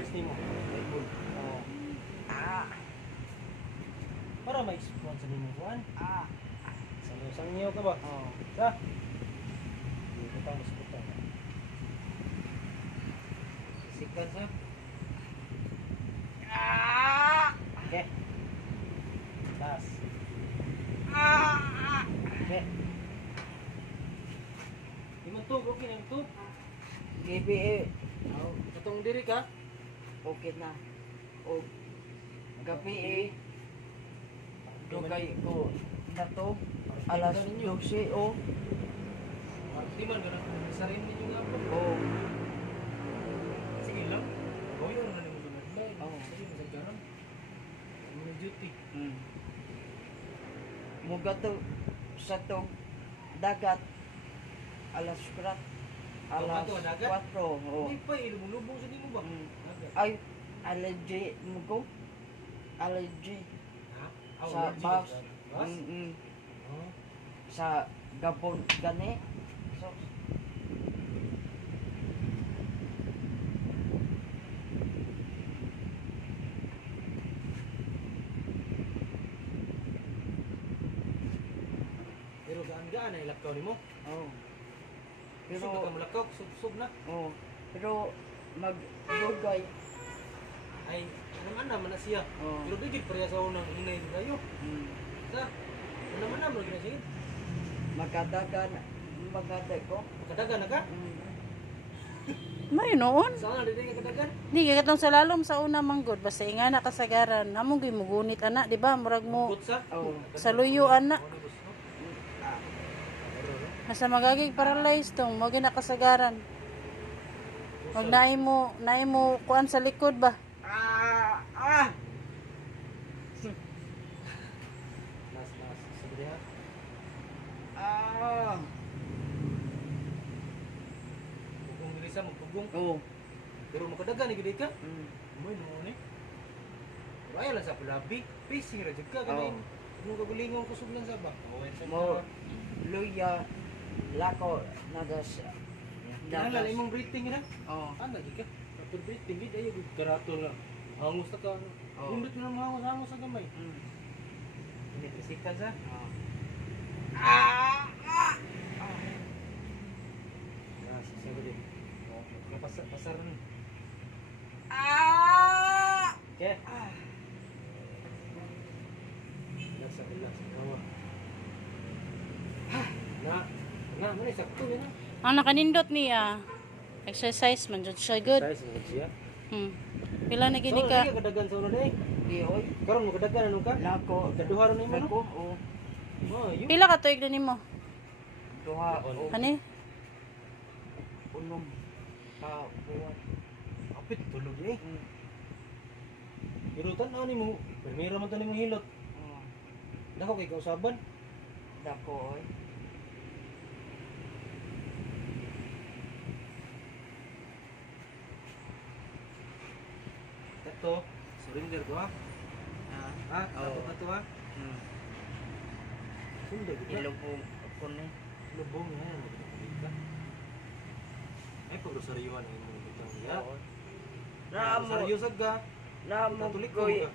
charge nimo. Oh. Para ma-explain sa nimo kuan. Sang niyo ka ba? Sa. Dito ta mas puta. Sikan sa. Okay. Tas. Okay. Di man tug, okay na tug. GBA, Katong diri ka. okay na. O, gabi eh, dugay ko na to, alas 12 o. Di man ganun. Sa rin ninyo nga po. O, Sige lang. Gawin mo na nimo ganun. Oo. Sige, sa ganon. Ano duty? muga to sa to dagat, alas 4, alas to, dagat? 4, o. Ay pa, ilubong sa nimo ba? Mm. Dagat. Ay, allergy mo ko? Allergy. Ha? Sa Allergy bus. ka sa bus? Oh. Sa Gabon gani. So, Pero gaan-gaan ay lakaw nimo. oh. Pero Pero, ka mulakaw, sub na. oh. Pero, magdugay. Ay, anong ana man na siya. Oh. Pero bigit pareha sa unang inay kayo. Mm. Sa, ano man na mo gina sige. Magkadagan, magaday ko. Kadagan na ka? May noon. Saan na dili ka kadagan? Di ka katong sa lalom sa una manggod basta ingana kasagaran. Among gyud mugunit ana, di ba? Murag mo Kutsa? Oh. sa luyo ana. Ano gusto? Basta magaging paralyzed tong mo gina kasagaran. Wag naay mo kuan sa likod ba? Nas, sabi ha. Pugong dili sa magpugong. Oh. Pero makadagan ni gid ka. Mm. Moy no ni. Wala lang sa pulabi. Pacing ra jud ka kanay. Oo. Mo kagulingong kusog lang sa ba. Mo, luya, lako, nagas. Nalala imong breathing na. Oh. Ana gid ka. Kapag breathing gid ayo gid karato na. Hangos ta ka. Oo. Imrit na hangos sa gamay. Mm. Ini fisika sa. Oh. Ah, sabi din. Oh, pasar na. Okay. Relax. Kawa. Mana sakto yan. Ang nakanindot niya. Exercise man jud siya good. Size mo siya. Pila na gini So, ka? hindi kadagan sa una day. Di oy. Karon mo kadagan ano ka? Lako. Kaduha ron nimo Lako. no? Oh. Oh, yun. Pila ka tuig na nimo? Duha. Oh. Ani? Unom. Buwan. Apit tulog eh. Mm. Pero tan-aw nimo, primero man to nimo hilot. Oh. Dako kay kausaban. Dako oy. Ito, surrender ko ha. Ha? Oo. Tapos na to ha. Sunda gid. Ilubong ko ni. Lubong yan. Ay pag-rosaryuhan ang imong bitang ya. Namo. Rosaryo sad ka. Namo Katoliko koy ka.